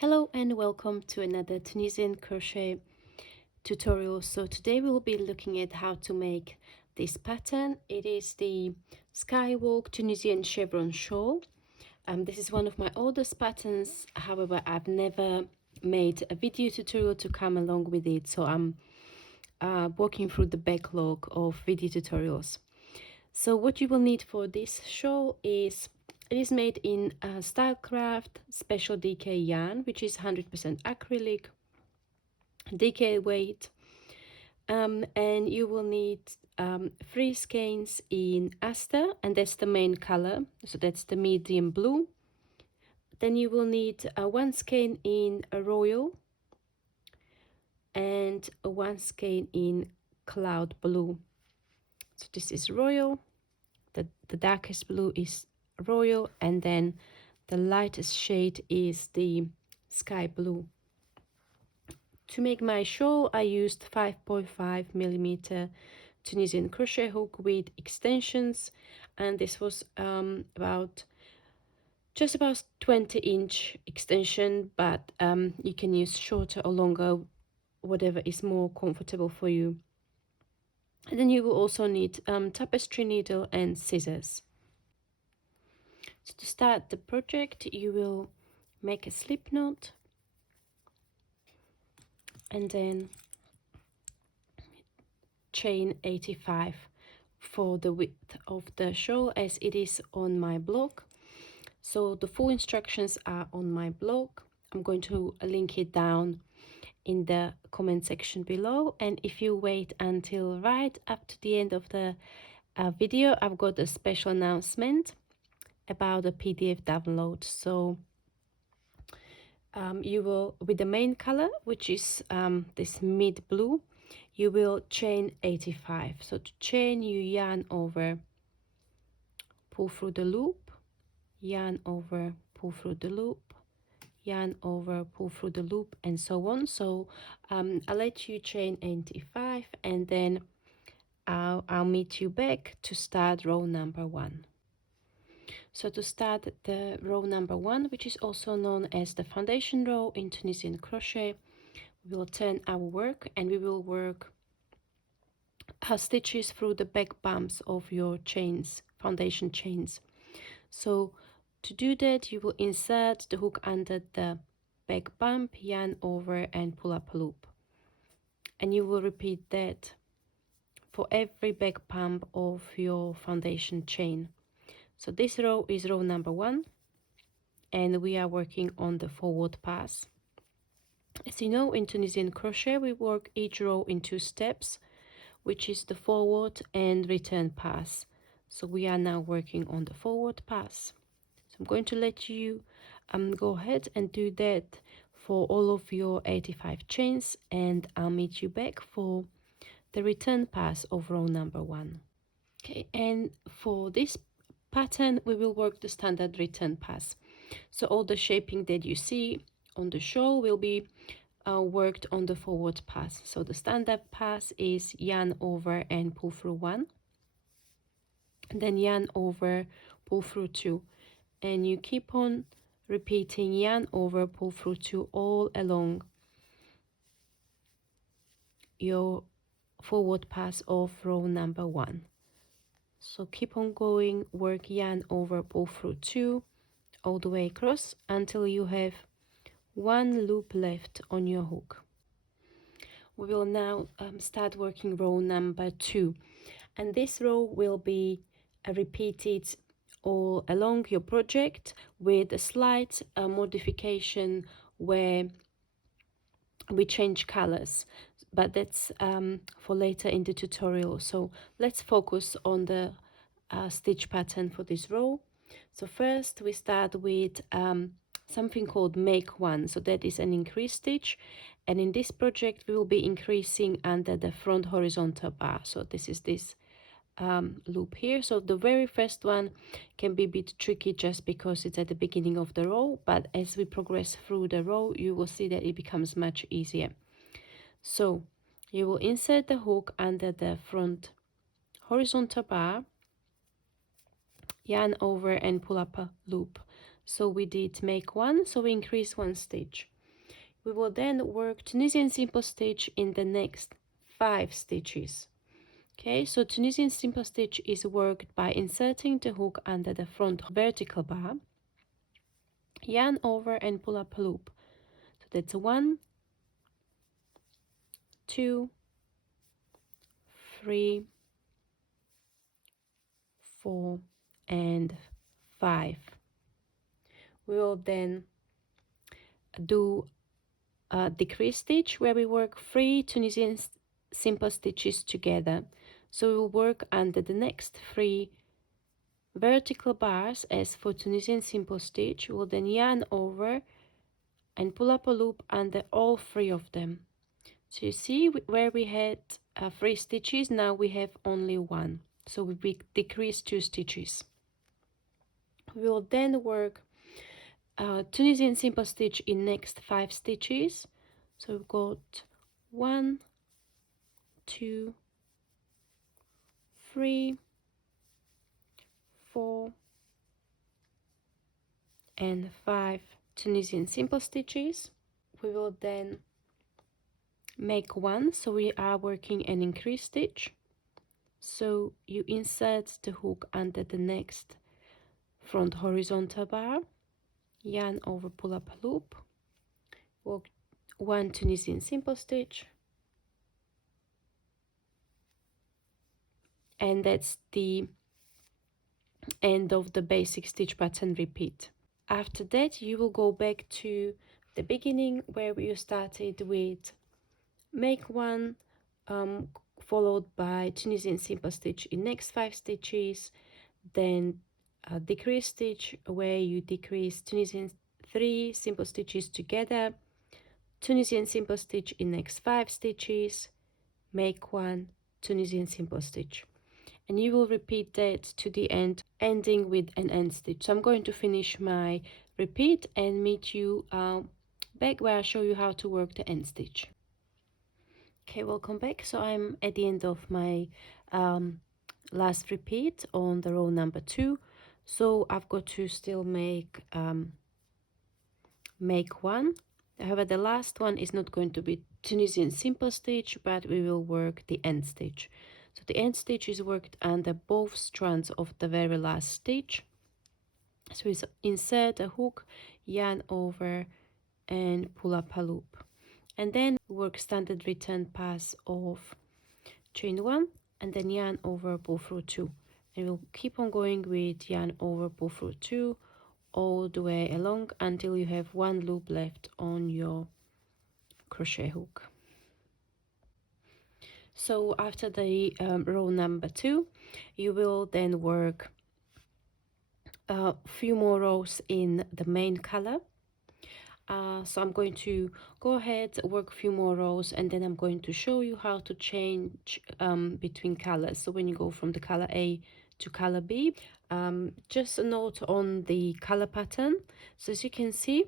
Hello and welcome to another Tunisian crochet tutorial. So today we'll be looking at how to make this pattern. It is the Walk Tunisian Chevron Shawl. This is one of my oldest patterns, however I've never made a video tutorial to come along with it, so I'm walking through the backlog of video tutorials. So what you will need for this shawl is, it is made in Stylecraft Special DK yarn, which is 100% acrylic, DK weight, and you will need 3 skeins in Aster, and that's the main color, so that's the medium blue. Then you will need 1 skein in Royal and 1 skein in Cloud Blue. So this is Royal, the darkest blue is Royal, and then the lightest shade is the Sky Blue. To make my shawl, I used 5.5mm Tunisian crochet hook with extensions, and this was just about 20-inch extension, but you can use shorter or longer, whatever is more comfortable for you. And then you will also need tapestry needle and scissors. So to start the project, you will make a slip knot and then chain 85 for the width of the shawl, as it is on my blog. So the full instructions are on my blog. I'm going to link it down in the comment section below, and if you wait until right up to the end of the video, I've got a special announcement about a PDF download. So you will, with the main color, which is this mid blue, you will chain 85. So to chain, you yarn over, pull through the loop, yarn over, pull through the loop, yarn over, pull through the loop, and so on. So I'll let you chain 85, and then I'll meet you back to start row number 1. So to start the row number 1, which is also known as the foundation row in Tunisian crochet, we will turn our work and we will work stitches through the back bumps of your chains, foundation chains. So to do that, you will insert the hook under the back bump, yarn over and pull up a loop, and you will repeat that for every back bump of your foundation chain. So this row is row number 1, and we are working on the forward pass. As you know, in Tunisian crochet we work each row in 2 steps, which is the forward and return pass. So we are now working on the forward pass. So I'm going to let you go ahead and do that for all of your 85 chains, and I'll meet you back for the return pass of row number 1. Okay, and for this pattern we will work the standard return pass. So all the shaping that you see on the shawl will be worked on the forward pass. So the standard pass is yarn over and pull through 1, and then yarn over, pull through 2, and you keep on repeating yarn over, pull through 2 all along your forward pass of row number 1. So keep on going, work yarn over, pull through 2 all the way across until you have 1 loop left on your hook. We will now start working row number 2, and this row will be repeated all along your project with a slight modification where we change colors, but that's for later in the tutorial. So let's focus on the stitch pattern for this row. So first we start with something called make 1, so that is an increase stitch, and in this project we will be increasing under the front horizontal bar. So this is this loop here. So the very first one can be a bit tricky just because it's at the beginning of the row, but as we progress through the row you will see that it becomes much easier. So you will insert the hook under the front horizontal bar, yarn over and pull up a loop. So we did make one, so we increase one stitch. We will then work Tunisian simple stitch in the next 5 stitches. Okay, so Tunisian simple stitch is worked by inserting the hook under the front vertical bar, yarn over and pull up a loop. So that's 1, 2, 3, 4, and 5. We will then do a decrease stitch where we work 3 Tunisian simple stitches together. So we will work under the next 3 vertical bars as for Tunisian simple stitch. We will then yarn over and pull up a loop under all 3 of them. So you see where we had 3 stitches, now we have only 1. So we decrease 2 stitches. We will then work Tunisian simple stitch in next 5 stitches. So we've got 1, 2, 3, 4, and 5 Tunisian simple stitches. We will then make one, so we are working an increase stitch. So you insert the hook under the next front horizontal bar, yarn over, pull up a loop, work 1 Tunisian simple stitch, and that's the end of the basic stitch pattern. Repeat. After that you will go back to the beginning where you started with make one, followed by Tunisian simple stitch in next 5 stitches, then a decrease stitch where you decrease Tunisian 3 simple stitches together, Tunisian simple stitch in next 5 stitches, make one, Tunisian simple stitch, and you will repeat that to the end, ending with an end stitch. So I'm going to finish my repeat and meet you back where I show you how to work the end stitch. Okay, welcome back. So I'm at the end of my last repeat on the row number 2. So I've got to still make one. However, the last one is not going to be Tunisian simple stitch, but we will work the end stitch. So the end stitch is worked under both strands of the very last stitch. So we insert a hook, yarn over, and pull up a loop, and then work standard return pass of chain 1 and then yarn over, pull through 2, and we'll keep on going with yarn over, pull through 2 all the way along until you have 1 loop left on your crochet hook. So after the row number 2, you will then work a few more rows in the main color. So I'm going to go ahead, work a few more rows, and then I'm going to show you how to change between colors. So when you go from the color A to color B, just a note on the color pattern. So as you can see,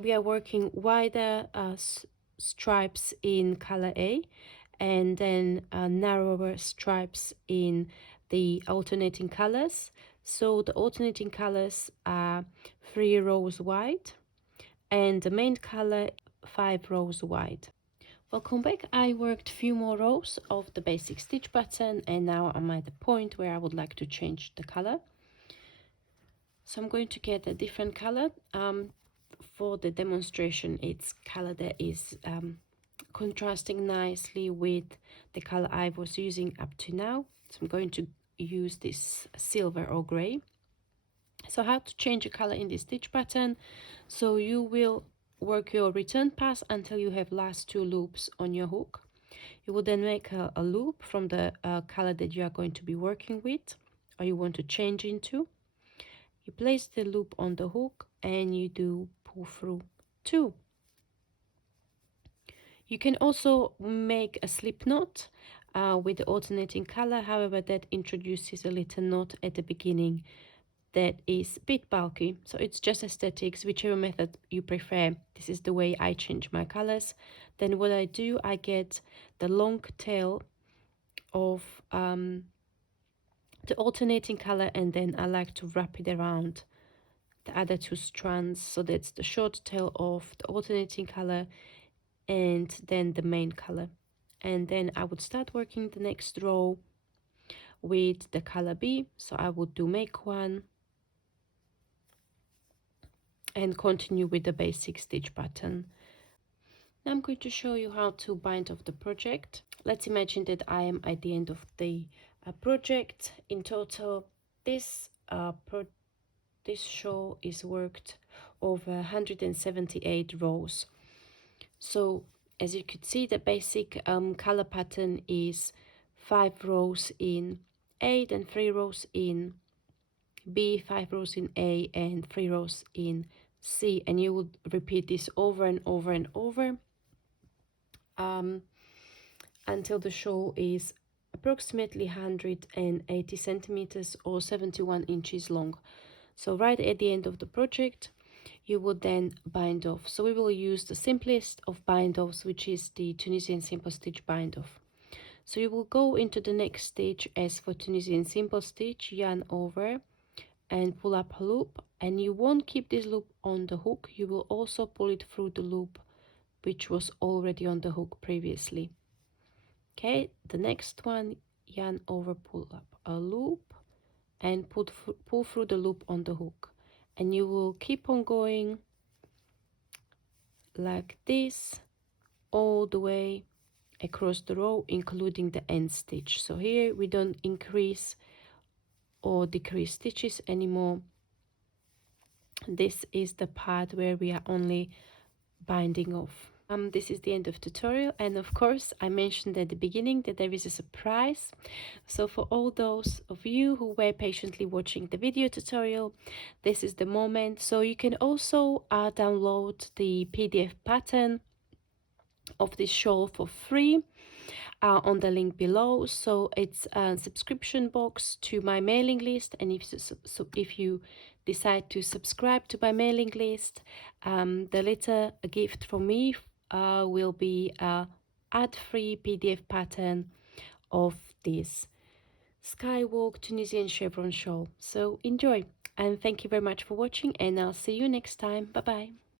we are working wider stripes in color A, and then narrower stripes in the alternating colors. So the alternating colors are 3 rows wide, and the main color 5 rows wide. Welcome back. I worked a few more rows of the basic stitch pattern, and now I'm at the point where I would like to change the color. So I'm going to get a different color. For the demonstration, it's color that is contrasting nicely with the color I was using up to now. So I'm going to use this silver or gray. So how to change a color in this stitch pattern? So you will work your return pass until you have last 2 loops on your hook. You will then make a loop from the color that you are going to be working with, or you want to change into. You place the loop on the hook and you do pull through 2. You can also make a slip knot with the alternating color. However, that introduces a little knot at the beginning that is a bit bulky, so it's just aesthetics. Whichever method you prefer, this is the way I change my colors. Then what I do, I get the long tail of the alternating color, and then I like to wrap it around the other two strands. So that's the short tail of the alternating color and then the main color. And then I would start working the next row with the color B. So I would do make one and continue with the basic stitch pattern. Now I'm going to show you how to bind off the project. Let's imagine that I am at the end of the project. In total, this shawl is worked over 178 rows. So as you could see, the basic color pattern is 5 rows in A, then 3 rows in B, 5 rows in A, and 3 rows in C, and you would repeat this over and over and over until the shawl is approximately 180 centimeters or 71 inches long. So right at the end of the project, you would then bind off. So we will use the simplest of bind offs, which is the Tunisian simple stitch bind off. So you will go into the next stitch as for Tunisian simple stitch, yarn over and pull up a loop, and you won't keep this loop on the hook, you will also pull it through the loop which was already on the hook previously. Okay, the next one, yarn over, pull up a loop and pull through the loop on the hook, and you will keep on going like this all the way across the row, including the end stitch. So here we don't increase or decrease stitches anymore. This is the part where we are only binding off. This is the end of tutorial, and of course I mentioned at the beginning that there is a surprise. So for all those of you who were patiently watching the video tutorial, this is the moment. So you can also download the PDF pattern of this shawl for free on the link below. So it's a subscription box to my mailing list, and if you decide to subscribe to my mailing list, the little gift from me will be a ad-free PDF pattern of this Walk Tunisian Chevron Shawl. So enjoy, and thank you very much for watching, and I'll see you next time. Bye bye.